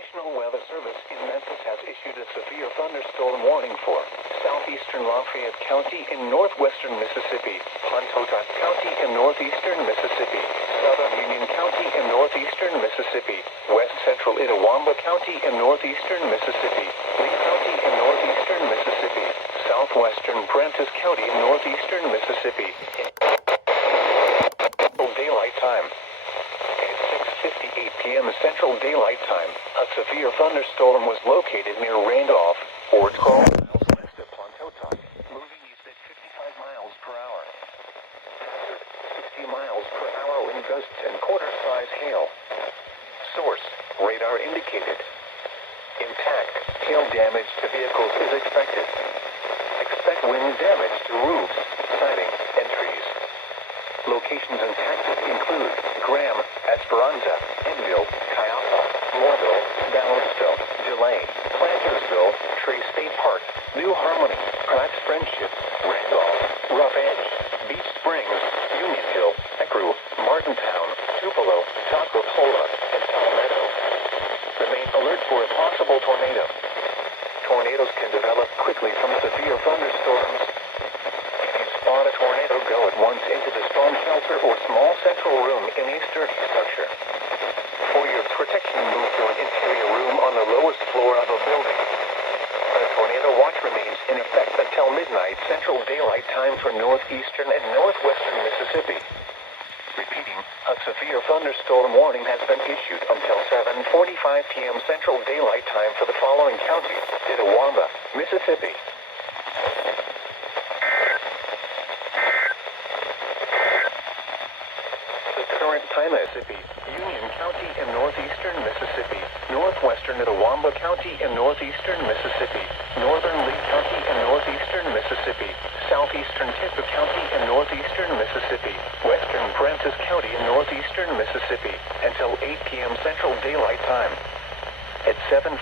National Weather Service in Memphis has issued a severe thunderstorm warning for southeastern Lafayette County in northwestern Mississippi, Pontotoc County in northeastern Mississippi, southern Union County in northeastern Mississippi, west central Itawamba County in northeastern Mississippi, Lee County in northeastern Mississippi, southwestern Prentiss County in northeastern Mississippi. Daylight time. At 6:58 p.m. Central Daylight Time, a severe thunderstorm was located near Randolph, or 12 miles west of Pontotoc, moving east at 55 miles per hour. Hazard, 60 miles per hour wind gusts and quarter-size hail. Source, radar indicated. Impact, hail damage to vehicles is expected. Expect wind damage to roofs, siding, and trees. Locations and tactics include Graham, Esperanza, Enville, Cayuga, Moorville, Ballardville, Delay, Plantersville, Tree State Park, New Harmony, Pratt's Friendship, Randolph, Rough Edge, Beach Springs, Union Hill, Ecru, Martintown, Tupelo, Toccopola, and Palmetto. Remain alert for a possible tornado. Tornadoes can develop quickly from severe thunderstorms. Spot a tornado, go at once into the storm shelter or small central room in a sturdy structure. For your protection, move to an interior room on the lowest floor of a building. A tornado watch remains in effect until midnight Central Daylight Time for northeastern and northwestern Mississippi. Repeating, a severe thunderstorm warning has been issued until 7:45 p.m. Central Daylight Time for the following counties: Itawamba, Mississippi. Current time Mississippi, Union County in northeastern Mississippi, northwestern Itawamba County in northeastern Mississippi, northern Lee County in northeastern Mississippi, southeastern Tippah County in northeastern Mississippi, western Prentiss County in northeastern Mississippi, until 8 p.m. Central Daylight Time. At 7:14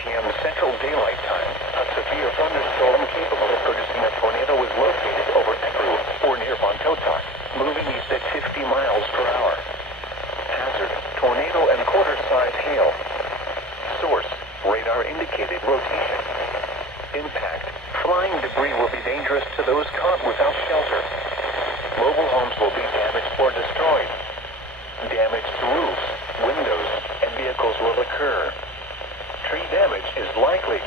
p.m. Central Daylight Time, a severe thunderstorm capable of producing a tornado was located over Ecru, or near Pontotoc, moving east at 50 miles per hour. Hazard, tornado and quarter-size hail. Source, radar indicated rotation. Impact, flying debris will be dangerous to those caught without shelter. Mobile homes will be damaged or destroyed. Damage to roofs, windows, and vehicles will occur. Tree damage is likely.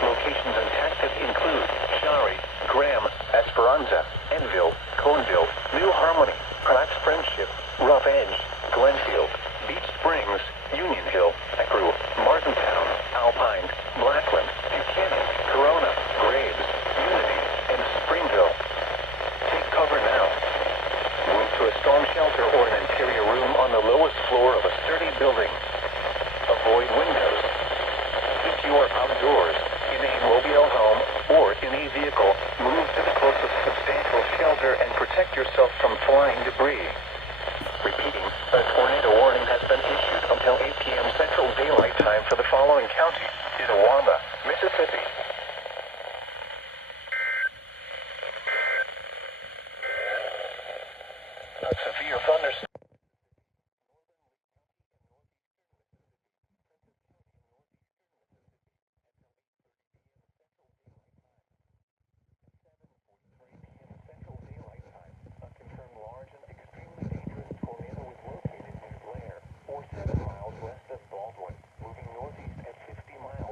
Locations and tactics include Shari, Graham, Esperanza, Enville, Coneville, New Harmony, Pratt's Friendship, Rough Edge, Glenfield, Beach Springs, Union Hill, Ecru, Martintown, Alpine, Blackland, Buchanan, Corona, Graves, Unity, and Springville. Take cover now. Move to a storm shelter or an interior room on the lowest floor of a sturdy building. Avoid windows. If you are outdoors, in a mobile home, or in a vehicle, move to the closest substantial shelter and protect yourself from flying debris. Repeating, a tornado warning has been issued until 8 p.m. Central Daylight Time for the following counties: Itawamba, Mississippi. A severe thunderstorm. Or 7 miles west of Baldwin, moving northeast at 50 miles.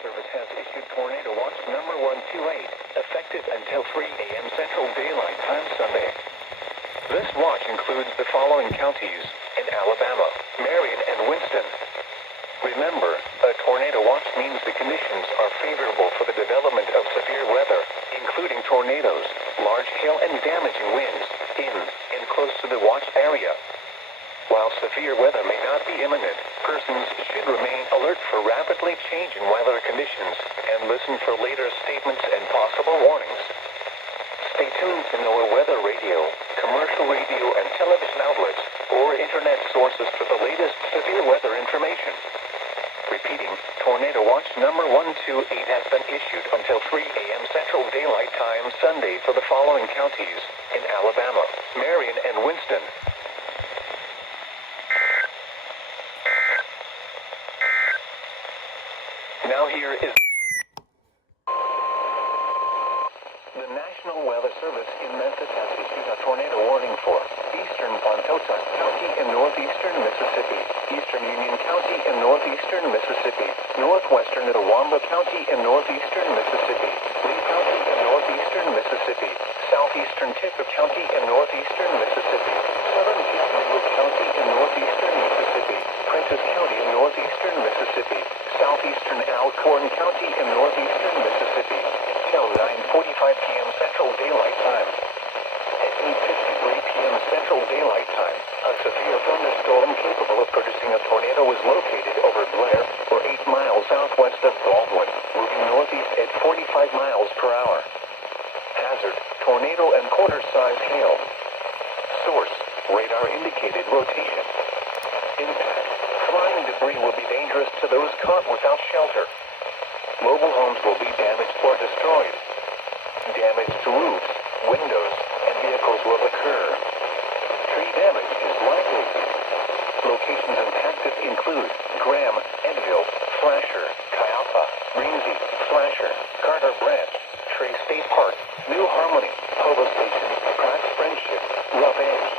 Service has issued Tornado Watch number 128, effective until 3 a.m. Central Daylight Time Sunday. This watch includes the following counties in Alabama: Marion and Winston. Remember, a tornado watch means the conditions are favorable for the development of severe weather, including tornadoes, large hail and damaging winds, in and close to the watch area. While severe weather may not be imminent, persons should remain alert for rapidly changing weather conditions and listen for later statements and possible warnings. Stay tuned to NOAA weather radio, commercial radio and television outlets, or internet sources for the latest severe weather information. Repeating, Tornado Watch number 128 has been issued until 3 a.m. Central Daylight Time Sunday for the following counties in Alabama: Marion and Winston. Now here is the National Weather Service in Memphis has issued a tornado warning for eastern Ponttotoc County in northeastern Mississippi, eastern Union County in northeastern Mississippi, northwestern Itawamba County in northeastern Mississippi, Lee County in northeastern Mississippi, southeastern Tippah County in northeastern Mississippi, southern Kismayo County in northeastern Mississippi, Prentiss County in northeastern Mississippi, southeastern Alcorn County in northeastern Mississippi, until 9:45 p.m. Central Daylight Time. At 8:53 p.m. Central Daylight Time, a severe thunderstorm capable of producing a tornado was located over Blair, or 8 miles southwest of Baldwin, moving northeast at 45 miles per hour. Hazard: tornado and quarter-size hail. Source: radar indicated rotation. Impact: flying debris will be dangerous to those caught without shelter. Mobile homes will be damaged or destroyed. Damage to roofs, windows, and vehicles will occur. Tree damage is likely. Locations impacted include Graham, Edville, Flasher, Cayapa, Ringsey, Flasher, Carter Branch, Trey State Park, New Harmony, Hobo Station, Pratt Friendship, Rough Edge,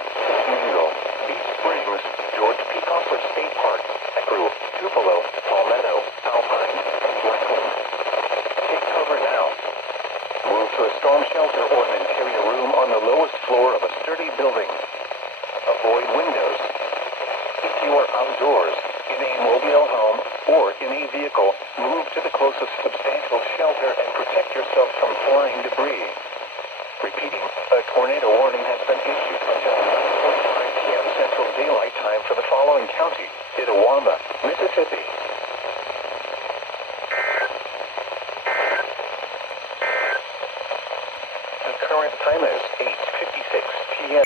Mingo, Beach Springs, George P. Copper State Park, Ecru, Tupelo, Palmetto, Alpine, and Blackland. Take cover now. Move to a storm shelter or an interior room on the lowest floor of a sturdy building. Avoid windows. If you are outdoors, in a mobile home, or in a vehicle, move to the closest substantial shelter and protect yourself from flying debris. Repeating, a tornado warning has been issued until 9:45 p.m. Central Daylight Time for the following county: Itawamba, Mississippi. The current time is 8:56 p.m.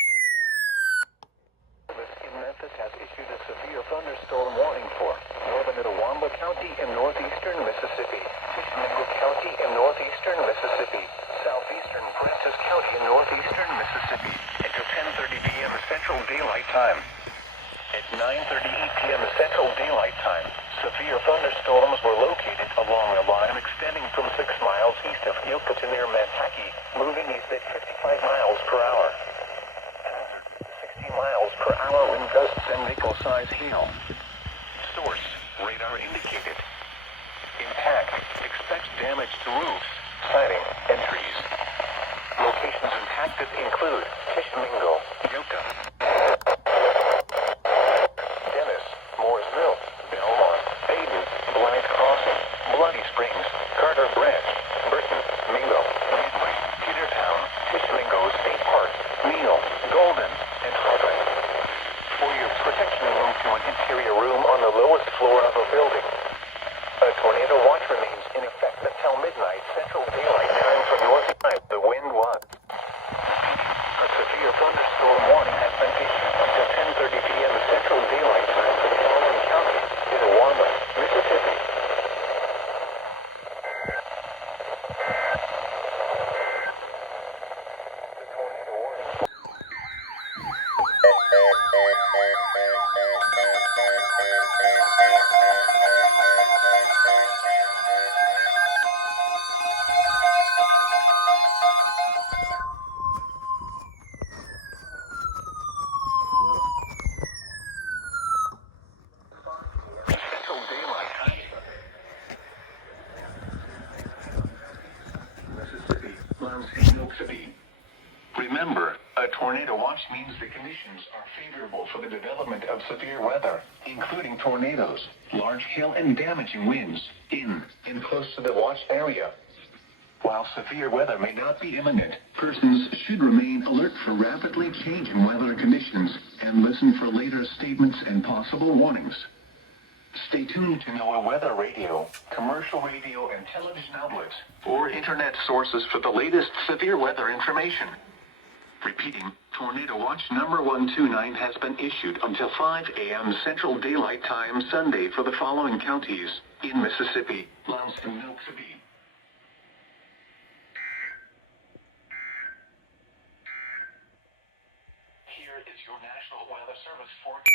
In Memphis has issued a severe thunderstorm warning for northern Itawamba County in northeastern Mississippi, Tishomingo County in northeastern Mississippi, southeastern Prentiss County in northeastern Mississippi, until 10:30 p.m. Central Daylight Time. At 9:38 p.m. Central Daylight Time, severe thunderstorms were located along a line extending from 6 miles east of Yoka to near Manhattan, moving east at 55 miles per hour. Hazard: 60 miles per hour wind gusts and nickel-size hail. Source: radar indicated. Impact: expects damage to roofs, siding, and trees. Locations impacted include Tishomingo, Yoka, Dennis, Mooresville, Belmont, Baden, Blythe Crossing, Bloody Springs, Carter Branch, Burton, Mingo, Midway, Petertown, Tishomingo State Park, Neal, Golden, and Harvard. For your protection, move to an interior room on the lowest floor of a building. A tornado watch remains in effect until midnight Central Daylight Time for north side. The wind was. A severe thunderstorm warning has been issued until 10:30 p.m. Central Daylight Time for the following counties: Itawamba, Mississippi. The tornado warning. watch means the conditions are favorable for the development of severe weather, including tornadoes, large hail, and damaging winds in and close to the watch area. While severe weather may not be imminent, persons should remain alert for rapidly changing weather conditions and listen for later statements and possible warnings. Stay tuned to NOAA weather radio, commercial radio and television outlets, or internet sources for the latest severe weather information. Repeating, Tornado Watch number 129 has been issued until 5 a.m. Central Daylight Time Sunday for the following counties in Mississippi, Lansing, Mississippi. Here is your National Weather Service forecast.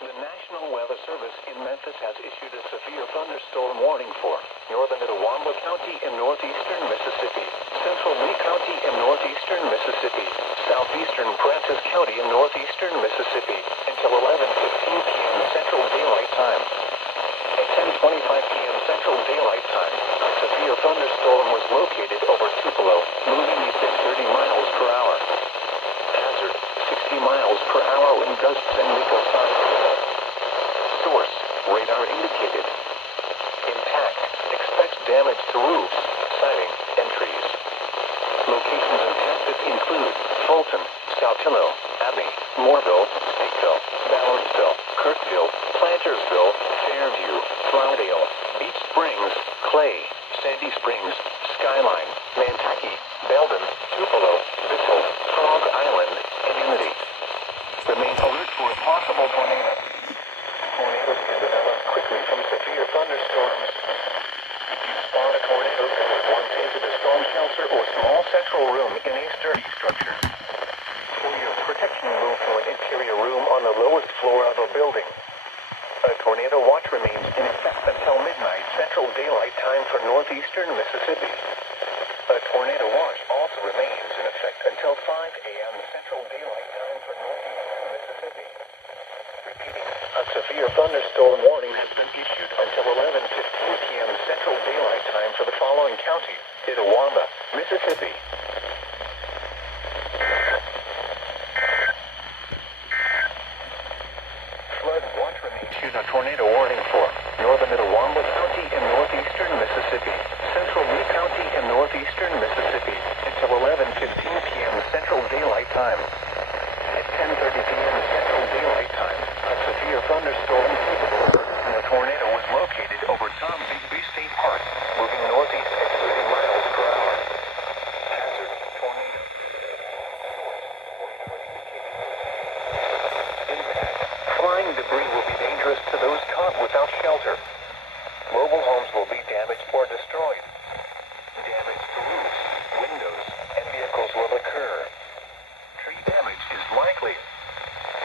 The National Weather Service in Memphis has issued a severe thunderstorm warning for northern Itawamba County in northeastern Mississippi, central Lee County in northeastern Mississippi, southeastern Francis County in northeastern Mississippi until 11:15 p.m. Central Daylight Time. At 10:25 p.m. Central Daylight Time, a severe thunderstorm was located over Tupelo, moving east at 30 miles per hour. Hazard, 60 miles per hour wind gusts and nickel size. Source, radar indicated. Impact, expect damage to roofs, siding, and trees. Locations impacted include Fulton, Saltillo, Abbey, Moorville, Stateville, Ballardsville, Kirkville, Plantersville, Fairview, Flowdale, Beach Springs, Clay, Sandy Springs, Skyline, Nantucket, Belden, Tupelo, Bissell, Frog Island, and Unity. Remain alert for a possible tornado. Tornadoes can develop quickly from severe thunderstorms. If you spot a tornado, go at once into the storm shelter or small central room in a sturdy structure. For your protection, move to an interior room on the lowest floor of a building. A tornado watch remains in effect until midnight Central Daylight Time for northeastern Mississippi. A tornado watch also remains in effect until 5 a.m. Central Daylight Time for northeastern Mississippi. Repeating, a severe thunderstorm warning has been issued until 11:15 p.m. Central Daylight Time for the following counties: Itawamba, Mississippi. Flood watch remains issued a tornado warning for northern Itawamba County in northeastern Mississippi, central Lee County in northeastern Mississippi until 11:15 p.m. Central Daylight Time. At 10:30 p.m. Central Daylight Time, a severe thunderstorm capable of producing a tornado was located over Tom Bigby State Park, moving northeast at 30 miles per hour. Hazard, tornado. Impact. Flying debris will be dangerous to those caught without shelter. Mobile homes will be damaged or destroyed. Damage to roofs, windows, and vehicles will occur. Tree damage is likely.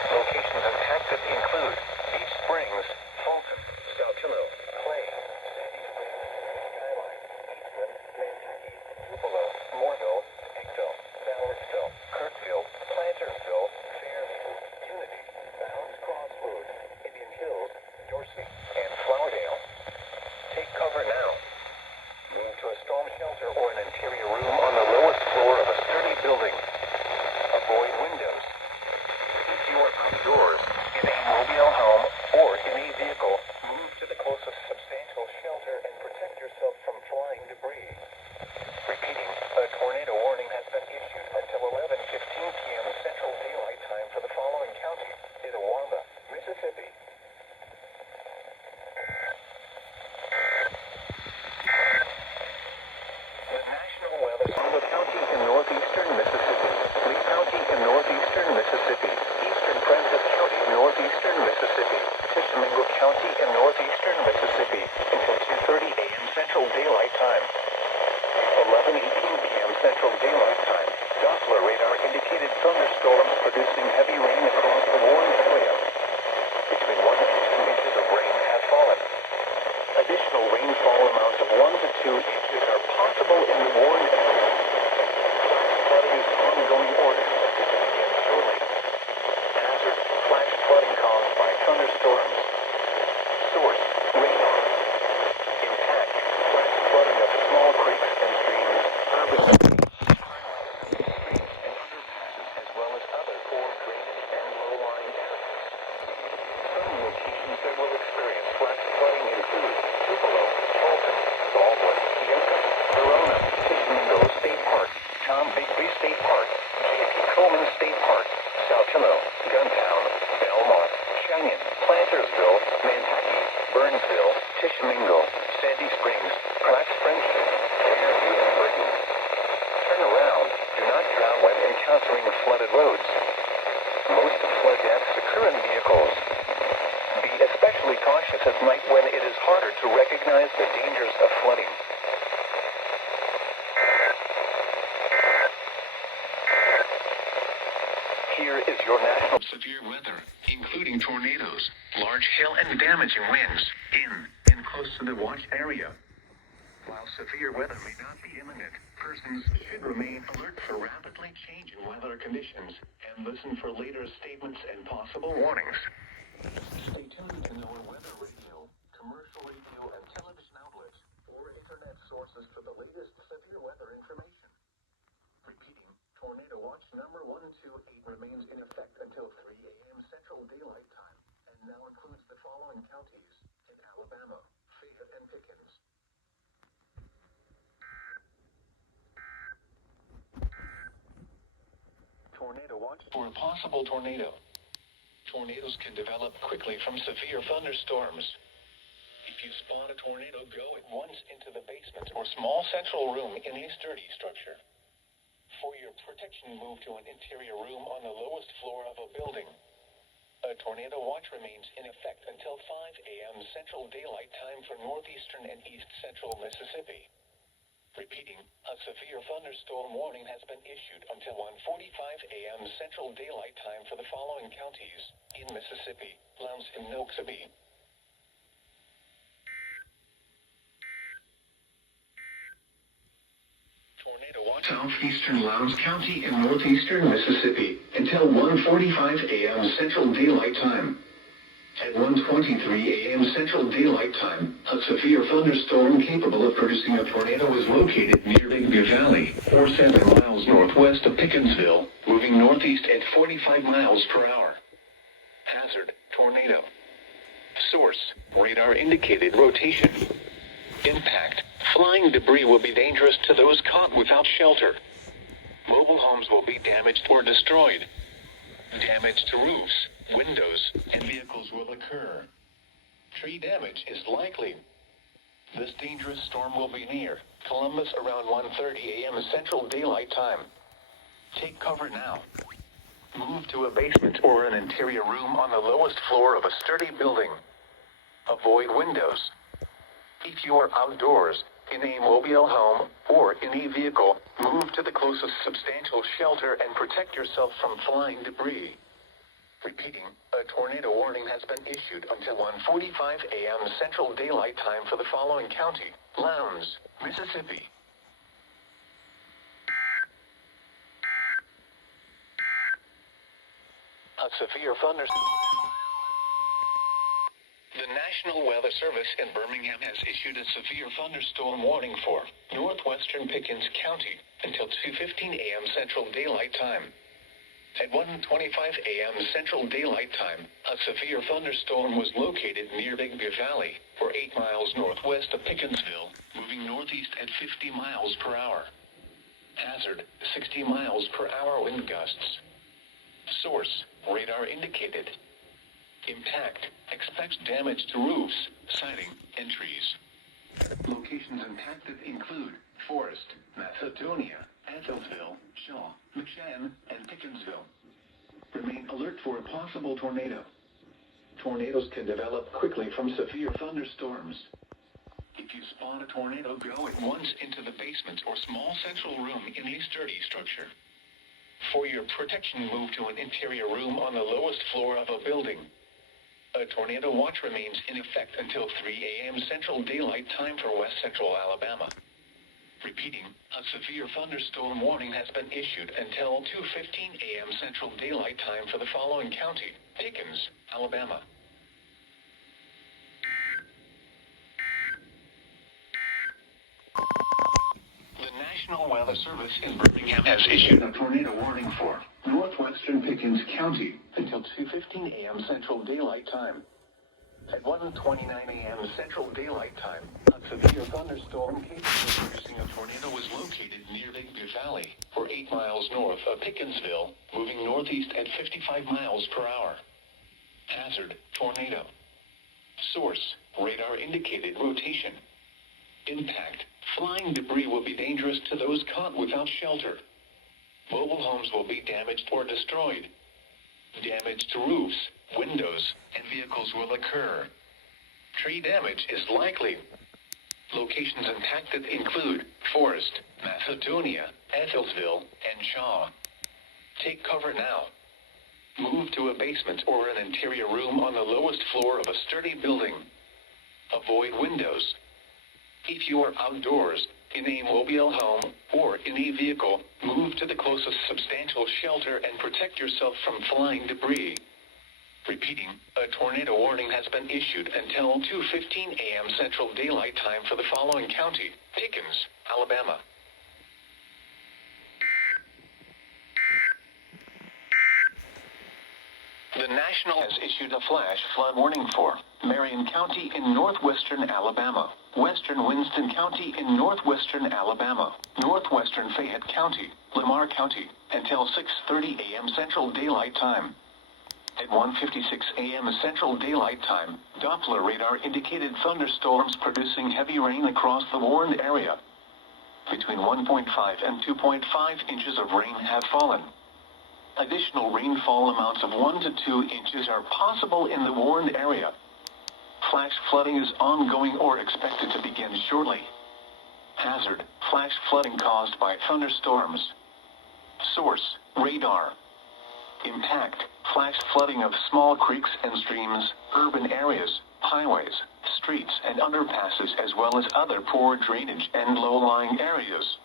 Locations impacted include Beach Springs, Fulton, Saltillo, Clay, Sandy Springs, Skyline, Eastman, Nantucket, Tupelo, Moorville, Stateville, Ballardsville, Kirkville, Plantersville, Fairview, Unity, Bounds Crossroads, Indian Hills, Dorsey, and Flowdale. Take cover now. Move to a storm shelter or an interior room on the lowest floor of a sturdy building. Avoid windows. If you are outdoors, in a mobile home, or in a vehicle, move to the closest substantial shelter and protect yourself from flying debris. Repeating, a tornado warning has been issued until 11:15 p.m. Central Daylight Time for the following counties: Itawamba, Mississippi. The National Weather Service County in northeastern Mississippi, Lee County in northeastern Mississippi, eastern Francis County in northeastern Mississippi, Tishomingo County in northeastern Mississippi until 2:30 a.m. Central Daylight Time. 11:18 p.m. Central Daylight Time. Doppler radar indicated thunderstorms producing heavy rain across the warned area. Between 1 and 2 inches of rain have fallen. Additional rainfall amounts of 1 to 2 inches are possible in the warned area. Flooding is ongoing or expected to begin shortly. Hazard, flash flooding caused by thunderstorms. Source, radar. Impact, flash flooding of small Chicago, Guntown, Belmont, Cheyenne, Plantersville, Manhattan, Burnsville, Tishomingo, Sandy Springs, Pratt Springfield, Fairview, and Britain. Turn around. Do not drown when encountering flooded roads. Most flood deaths occur in vehicles. Be especially cautious at night when it is harder to recognize the dangers of flooding. Here is your national severe weather, including tornadoes, large hail, and damaging winds in and close to the watch area. While severe weather may not be imminent, persons should remain alert for rapidly changing weather conditions and listen for later statements and possible warnings. Stay tuned to our weather radio, commercial radio, and television outlets, or internet sources for the latest severe weather information. Repeating, Tornado Watch number 128 remains in effect until 3 a.m. Central Daylight Time, and now includes the following counties in Alabama, Fayette, and Pickens. Tornado watch for a possible tornado. Tornadoes can develop quickly from severe thunderstorms. If you spot a tornado, go at once into the basement or small central room in a sturdy structure. For your protection, move to an interior room on the lowest floor of a building. A tornado watch remains in effect until 5 a.m. Central Daylight Time for northeastern and east central Mississippi. Repeating, a severe thunderstorm warning has been issued until 1:45 a.m. Central Daylight Time for the following counties in Mississippi: Lowndes and Noxubee. Tornado watch southeastern Lowndes County in northeastern Mississippi until 1:45 a.m. Central Daylight Time. At 1:23 a.m. Central Daylight Time, a severe thunderstorm capable of producing a tornado is located near Bigby Valley, or 7 miles northwest of Pickensville, moving northeast at 45 miles per hour. Hazard: tornado. Source: radar indicated rotation. Impact: flying debris will be dangerous to those caught without shelter. Mobile homes will be damaged or destroyed. Damage to roofs, windows, and vehicles will occur. Tree damage is likely. This dangerous storm will be near Columbus around 1:30 a.m. Central Daylight Time. Take cover now. Move to a basement or an interior room on the lowest floor of a sturdy building. Avoid windows. If you are outdoors, in a mobile home, or in a vehicle, move to the closest substantial shelter and protect yourself from flying debris. Repeating, a tornado warning has been issued until 1:45 a.m. Central Daylight Time for the following county: Lowndes, Mississippi. A severe thunderstorm. The National Weather Service in Birmingham has issued a severe thunderstorm warning for northwestern Pickens County until 2:15 a.m. Central Daylight Time. At 1:25 a.m. Central Daylight Time, a severe thunderstorm was located near Bigby Valley, or 8 miles northwest of Pickensville, moving northeast at 50 miles per hour. Hazard: 60 miles per hour wind gusts. Source: radar indicated. Impact: expect damage to roofs, siding, and trees. Locations impacted include Forest, Macedonia, Athelsville, Shaw, McShann, and Pickensville. Remain alert for a possible tornado. Tornadoes can develop quickly from severe thunderstorms. If you spot a tornado, go at once into the basement or small central room in a sturdy structure. For your protection, move to an interior room on the lowest floor of a building. A tornado watch remains in effect until 3 a.m. Central Daylight Time for west central Alabama. Repeating, a severe thunderstorm warning has been issued until 2:15 a.m. Central Daylight Time for the following county: Pickens, Alabama. The National Weather Service in Birmingham has issued a tornado warning for northwestern Pickens County until 2:15 a.m. Central Daylight Time. At 1:29 a.m. Central Daylight Time, a severe thunderstorm capable of producing a tornado was located near Lakeview Valley, 8 miles north of Pickensville, moving northeast at 55 miles per hour. Hazard, tornado. Source, radar indicated rotation. Impact, flying debris will be dangerous to those caught without shelter. Mobile homes will be damaged or destroyed. Damage to roofs, windows, and vehicles will occur. Tree damage is likely. Locations impacted include Forest, Macedonia, Ethelsville, and Shaw. Take cover now. Move to a basement or an interior room on the lowest floor of a sturdy building. Avoid windows. If you are outdoors, in a mobile home, or in a vehicle, move to the closest substantial shelter and protect yourself from flying debris. Repeating, a tornado warning has been issued until 2:15 a.m. Central Daylight Time for the following county: Pickens, Alabama. The National has issued a flash flood warning for Marion County in northwestern Alabama, western Winston County in northwestern Alabama, northwestern Fayette County, Lamar County, until 6:30 a.m. Central Daylight Time. At 1:56 a.m. Central Daylight Time, Doppler radar indicated thunderstorms producing heavy rain across the warned area. Between 1.5 and 2.5 inches of rain have fallen. Additional rainfall amounts of 1 to 2 inches are possible in the warned area. Flash flooding is ongoing or expected to begin shortly. Hazard, flash flooding caused by thunderstorms. Source, radar. Impact, flash flooding of small creeks and streams, urban areas, highways, streets and underpasses, as well as other poor drainage and low-lying areas.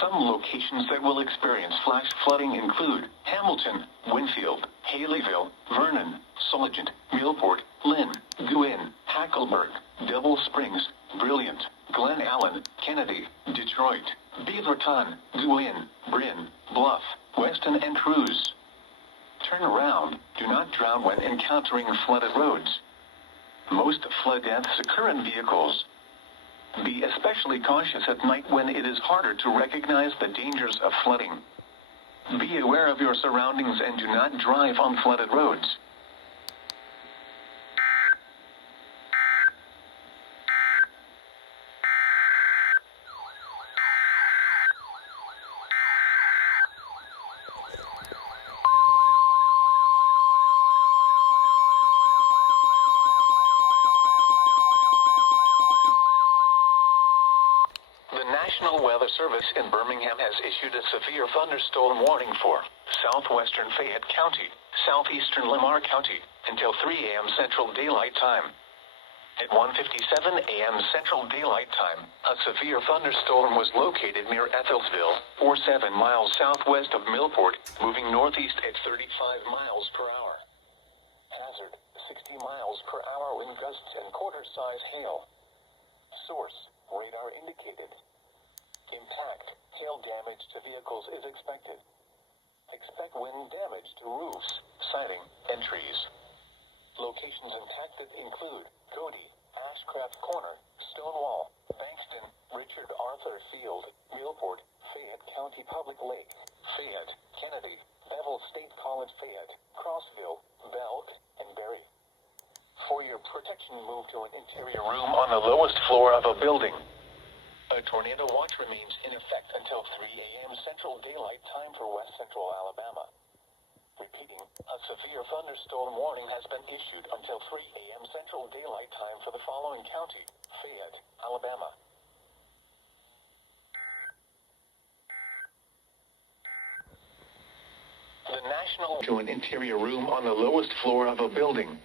Some locations that will experience flash flooding include Hamilton, Winfield, Haleyville, Vernon, Sulligent, Millport, Lynn, Guin, Hackleburg, Devil Springs, Brilliant, Glen Allen, Kennedy, Detroit, Beaverton, Guin, Bryn, Bluff, Weston and Cruz. Turn around, do not drown when encountering flooded roads. Most flood deaths occur in vehicles. Be especially cautious at night when it is harder to recognize the dangers of flooding. Be aware of your surroundings and do not drive on flooded roads. National Weather Service in Birmingham has issued a severe thunderstorm warning for southwestern Fayette County, southeastern Lamar County, until 3 a.m. Central Daylight Time. At 1:57 a.m. Central Daylight Time, a severe thunderstorm was located near Ethelsville, 7 miles southwest of Millport, moving northeast at 35 miles per hour. Hazard, 60 miles per hour wind gusts and quarter-size hail. Source, radar indicated. Impact, hail damage to vehicles is expected. Expect wind damage to roofs, siding, and trees. Locations impacted include Cody, Ashcraft Corner, Stonewall, Bankston, Richard Arthur Field, Millport, Fayette County Public Lake, Fayette, Kennedy, Bevel State College Fayette, Crossville, Belk, and Berry. For your protection, move to an interior room on the lowest floor of a building. A tornado watch remains in effect until 3 a.m. Central Daylight Time for west central Alabama. Repeating, a severe thunderstorm warning has been issued until 3 a.m. Central Daylight Time for the following county: Fayette, Alabama. The National to an interior room on the lowest floor of a building.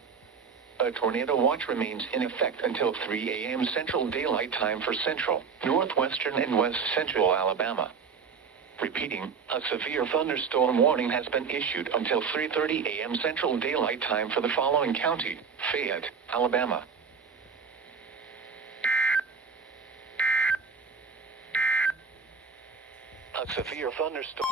A tornado watch remains in effect until 3 a.m. Central Daylight Time for central, northwestern, and west central Alabama. Repeating, a severe thunderstorm warning has been issued until 3:30 a.m. Central Daylight Time for the following county: Fayette, Alabama. A severe thunderstorm.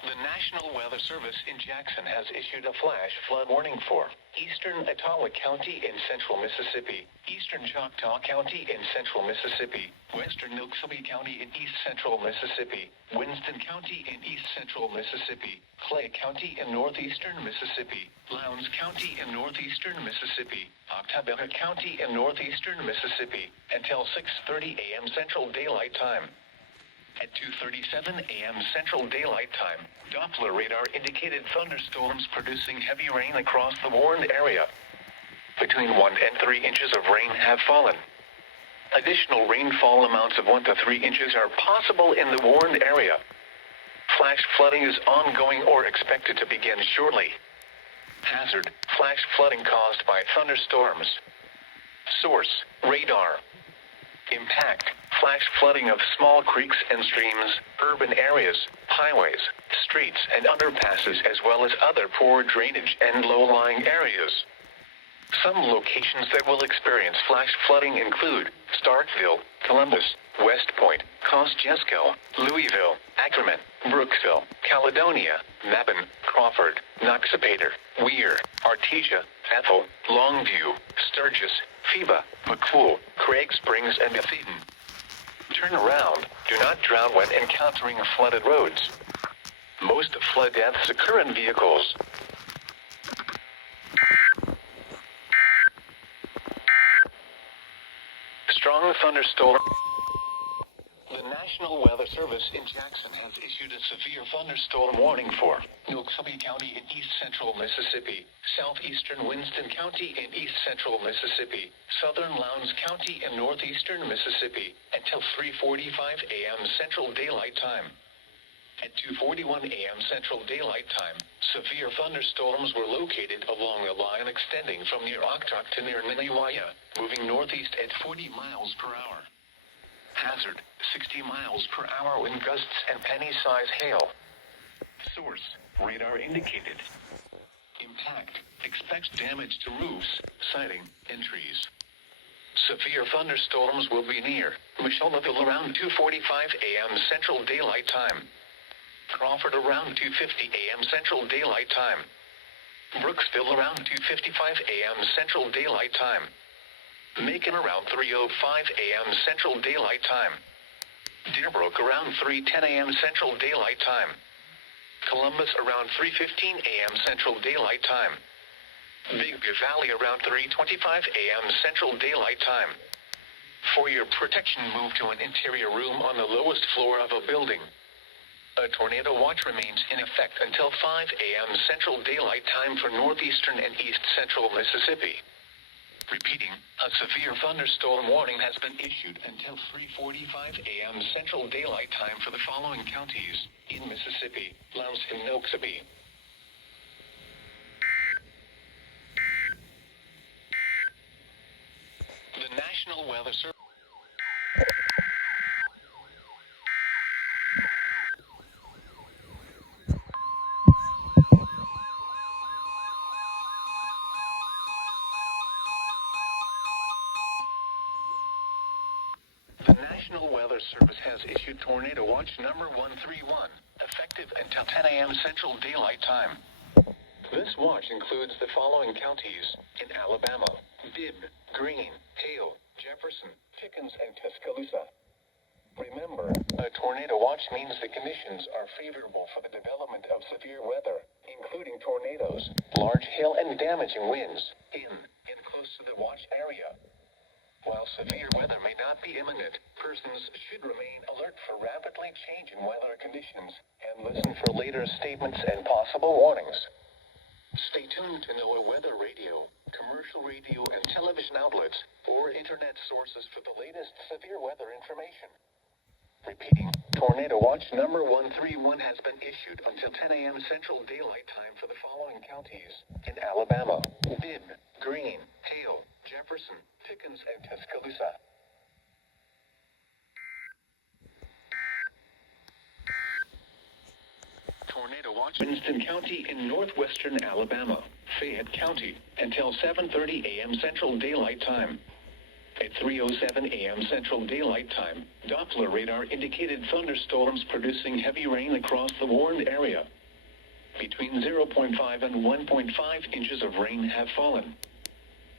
The National National Weather Service in Jackson has issued a flash flood warning for eastern Etowah County in central Mississippi, eastern Choctaw County in central Mississippi, western Noxubee County in east central Mississippi, Winston County in east central Mississippi, Clay County in northeastern Mississippi, Lowndes County in northeastern Mississippi, Octabella County in northeastern Mississippi, until 6:30 a.m. Central Daylight Time. At 2:37 a.m. Central Daylight Time, Doppler radar indicated thunderstorms producing heavy rain across the warned area. Between 1 and 3 inches of rain have fallen. Additional rainfall amounts of 1 to 3 inches are possible in the warned area. Flash flooding is ongoing or expected to begin shortly. Hazard: flash flooding caused by thunderstorms. Source: radar. Impact: flash flooding of small creeks and streams, urban areas, highways, streets and underpasses, as well as other poor drainage and low-lying areas. Some locations that will experience flash flooding include Starkville, Columbus, West Point, Kosciuszko, Louisville, Ackerman, Brooksville, Caledonia, Mabon, Crawford, Noxapater, Weir, Artesia, Ethel, Longview, Sturgis, Phoeba, McCool, Craig Springs and Bethlehem. Turn around. Do not drown when encountering flooded roads. Most flood deaths occur in vehicles. Strong thunderstorm. The National Weather Service in Jackson has issued a severe thunderstorm warning for Noxubee County in east central Mississippi, southeastern Winston County in east central Mississippi, southern Lowndes County in northeastern Mississippi, until 3:45 a.m. Central Daylight Time. At 2:41 a.m. Central Daylight Time, severe thunderstorms were located along a line extending from near Oktok to near Niniwaya, moving northeast at 40 miles per hour. Hazard: 60 miles per hour wind gusts and penny-size hail. Source: radar indicated. Impact: expect damage to roofs, siding, and trees. Severe thunderstorms will be near Michelmaville around 2:45 a.m. Central Daylight Time. Crawford around 2:50 a.m. Central Daylight Time. Brooksville around 2:55 a.m. Central Daylight Time. Macon around 3:05 a.m. Central Daylight Time. Deerbrook around 3:10 a.m. Central Daylight Time. Columbus around 3:15 a.m. Central Daylight Time. Big Bear Valley around 3:25 a.m. Central Daylight Time. For your protection, move to an interior room on the lowest floor of a building. A tornado watch remains in effect until 5 a.m. Central Daylight Time for northeastern and east central Mississippi. Repeating, a severe thunderstorm warning has been issued until 3:45 a.m. Central Daylight Time for the following counties in Mississippi: Lowndes and Noxubee. The National Weather Service. The National Weather Service has issued Tornado Watch number 131, effective until 10 a.m. Central Daylight Time. This watch includes the following counties in Alabama: Bibb, Greene, Hale, Jefferson, Pickens, and Tuscaloosa. Remember, a tornado watch means the conditions are favorable for the development of severe weather, including tornadoes, large hail, and damaging winds in and close to the watch area. While severe weather may not be imminent, persons should remain alert for rapidly changing weather conditions and listen for later statements and possible warnings. Stay tuned to NOAA weather radio, commercial radio and television outlets, or internet sources for the latest severe weather information. Repeating, Tornado Watch number 131 has been issued until 10 a.m. Central Daylight Time for the following counties in Alabama: Bibb, Greene, Hale, Jefferson, Pickens, and Tuscaloosa. Tornado Watch Winston County in northwestern Alabama, Fayette County, until 7:30 a.m. Central Daylight Time. At 3:07 a.m. Central Daylight Time, Doppler radar indicated thunderstorms producing heavy rain across the warned area. Between 0.5 and 1.5 inches of rain have fallen.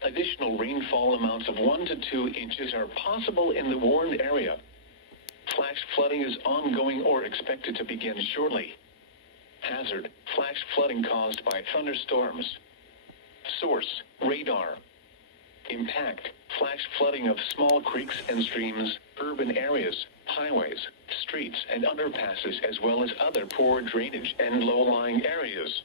Additional rainfall amounts of 1 to 2 inches are possible in the warned area. Flash flooding is ongoing or expected to begin shortly. Hazard: flash flooding caused by thunderstorms. Source: radar. Impact: flash flooding of small creeks and streams, urban areas, highways, streets and underpasses, as well as other poor drainage and low-lying areas.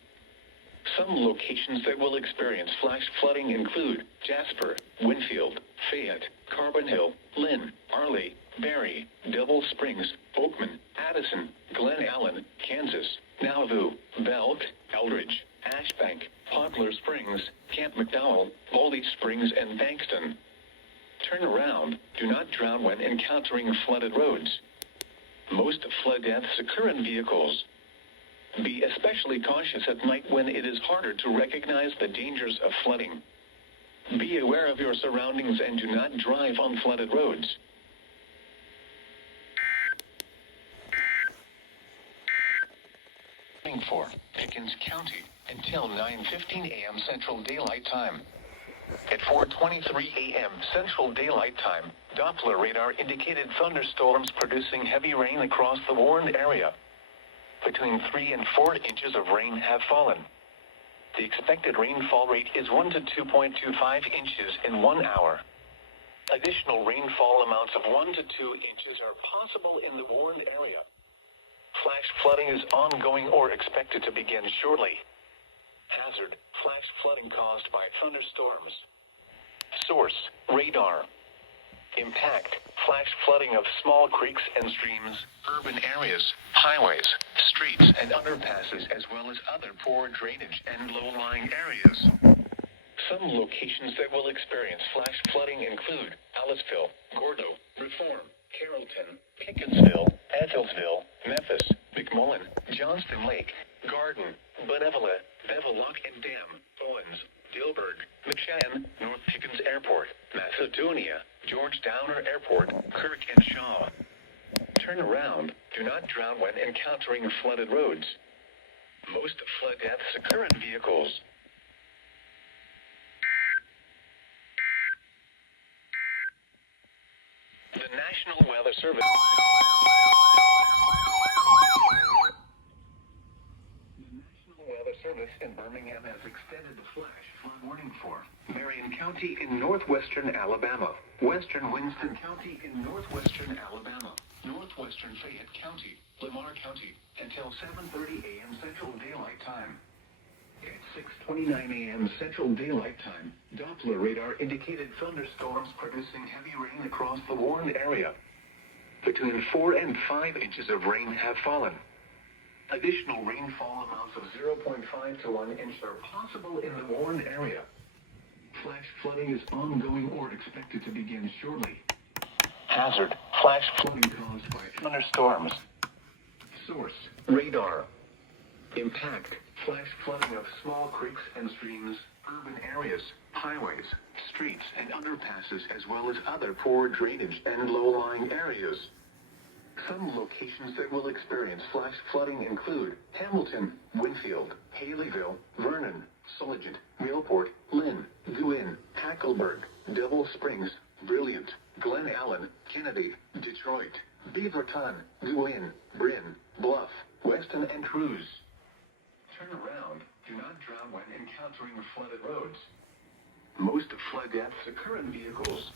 Some locations that will experience flash flooding include Jasper, Winfield, Fayette, Carbon Hill, Lynn, Arley, Barry, Devil Springs, Oakman, Addison, Glen Allen, Kansas, Nauvoo, Belk, Eldridge, Ashbank, Poplar Springs, Camp McDowell, Boldy Springs, and Bankston. Turn around. Do not drown when encountering flooded roads. Most flood deaths occur in vehicles. Be especially cautious at night when it is harder to recognize the dangers of flooding. Be aware of your surroundings and do not drive on flooded roads. For Pickens County until 9:15 a.m. Central Daylight Time. At 4:23 a.m. Central Daylight Time, Doppler radar indicated thunderstorms producing heavy rain across the warned area. Between 3 and 4 inches of rain have fallen. The expected rainfall rate is 1 to 2.25 inches in 1 hour. Additional rainfall amounts of 1 to 2 inches are possible in the warned area. Flash flooding is ongoing or expected to begin shortly. Hazard: flash flooding caused by thunderstorms. Source: radar. Impact: flash flooding of small creeks and streams, urban areas, highways, streets and underpasses, as well as other poor drainage and low-lying areas. Some locations that will experience flash flooding include Aliceville, Gordo, Reform, Carrollton, Pickensville, Ethelsville, Memphis, McMullen, Johnston Lake, Garden, Benevola, Bevellock and Dam, Owens, Dilberg, McShann, North Pickens Airport, Macedonia, George Downer Airport, Kirk and Shaw. Turn around. Do not drown when encountering flooded roads. Most flood deaths occur in vehicles. The National Weather Service. Service in Birmingham has extended the flash flood warning for Marion County in northwestern Alabama, western Winston County in northwestern Alabama, northwestern Fayette County, Lamar County, until 7:30 a.m. Central Daylight Time. At 6:29 a.m. Central Daylight Time, Doppler radar indicated thunderstorms producing heavy rain across the warned area. Between 4 and 5 inches of rain have fallen. Additional rainfall amounts of 0.5 to 1 inch are possible in the warned area. Flash flooding is ongoing or expected to begin shortly. Hazard: flash flooding caused by thunderstorms. Source: radar. Impact: flash flooding of small creeks and streams, urban areas, highways, streets and underpasses, as well as other poor drainage and low-lying areas. Some locations that will experience flash flooding include Hamilton, Winfield, Haleyville, Vernon, Sulligent, Millport, Lynn, Guin, Hackleburg, Devil Springs, Brilliant, Glen Allen, Kennedy, Detroit, Beaverton, Guin, Bryn, Bluff, Weston, and Cruz. Turn around. Do not drown when encountering flooded roads. Most flood deaths occur in vehicles.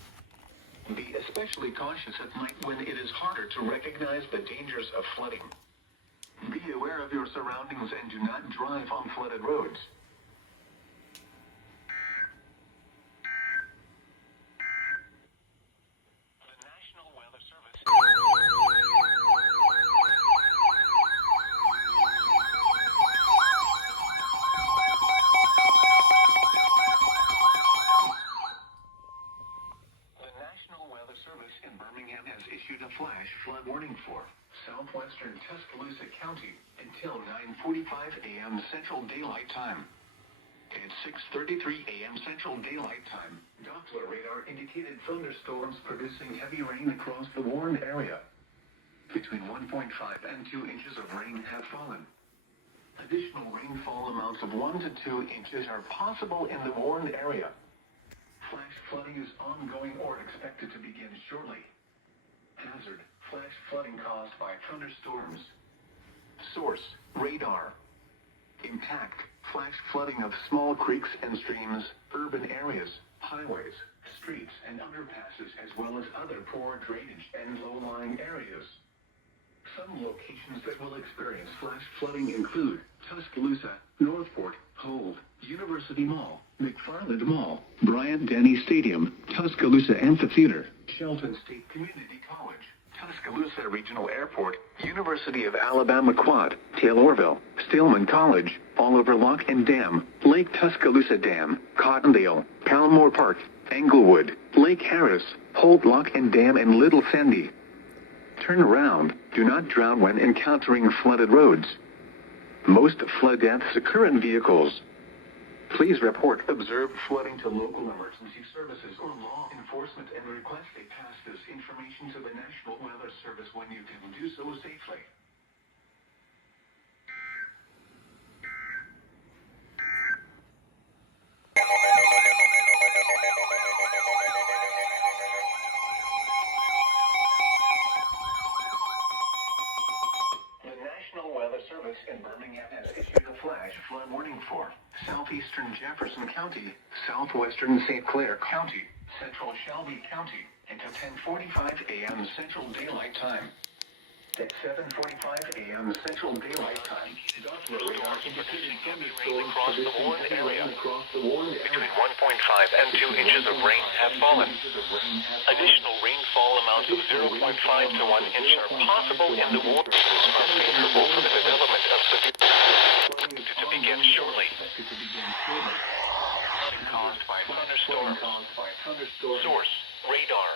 Be especially cautious at night when it is harder to recognize the dangers of flooding. Be aware of your surroundings and do not drive on flooded roads. The National Weather Service. In Birmingham has issued a flash flood warning for southwestern Tuscaloosa County until 9:45 a.m. Central Daylight Time. At 6:33 a.m. Central Daylight Time, Doppler radar indicated thunderstorms producing heavy rain across the warned area. Between 1.5 and 2 inches of rain have fallen. Additional rainfall amounts of 1 to 2 inches are possible in the warned area. Flash flooding is ongoing or expected to begin shortly. Hazard: flash flooding caused by thunderstorms. Source: radar. Impact: flash flooding of small creeks and streams, urban areas, highways, streets and underpasses, as well as other poor drainage and low-lying areas. Some locations that will experience flash flooding include Tuscaloosa, Northport, Hold, University Mall, McFarland Mall, Bryant-Denny Stadium, Tuscaloosa Amphitheater, Shelton State Community College, Tuscaloosa Regional Airport, University of Alabama Quad, Taylorville, Stillman College, Oliver Lock and Dam, Lake Tuscaloosa Dam, Cottondale, Palmore Park, Englewood, Lake Harris, Holt Lock and Dam, and Little Sandy. Turn around. Do not drown when encountering flooded roads. Most flood deaths occur in vehicles. Please report observed flooding to local emergency services or law enforcement and request they pass this information to the National Weather Service when you can do so safely. The National Weather Service in Birmingham has issued a flash flood warning for southeastern Jefferson County, southwestern St. Clair County, central Shelby County, until 10:45 a.m. Central Daylight Time. At 7:45 a.m. Central Daylight Time, Doppler radar indicated thunderstorms across the warned area. across the warned Between area. 1.5 and 2 inches of rain have fallen. Additional rainfall amounts of 0.5 to 1 inch are possible in the warned areas are favorable for the development of severe flooding to begin shortly. Flooding caused by thunderstorms. Source: radar.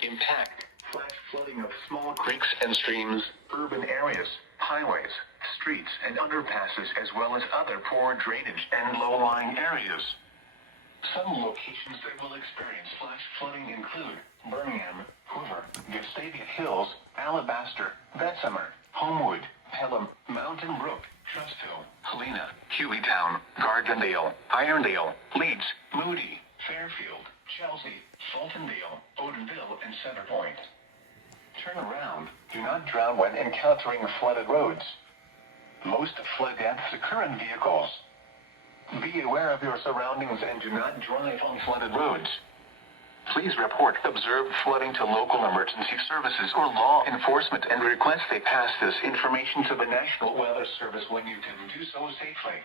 Impact: flash flooding of small creeks and streams, urban areas, highways, streets and underpasses, as well as other poor drainage and low-lying areas. Some locations that will experience flash flooding include Birmingham, Hoover, Gustavia Hills, Alabaster, Bessemer, Homewood, Pelham, Mountain Brook, Trusto, Helena, Hueytown, Gardendale, Irondale, Leeds, Moody, Fairfield, Chelsea, Fultondale, Odenville, and Centerpoint. Turn around. Do not drown when encountering flooded roads. Most flood deaths occur in vehicles. Be aware of your surroundings and do not drive on flooded roads. Please report observed flooding to local emergency services or law enforcement and request they pass this information to the National Weather Service when you can do so safely.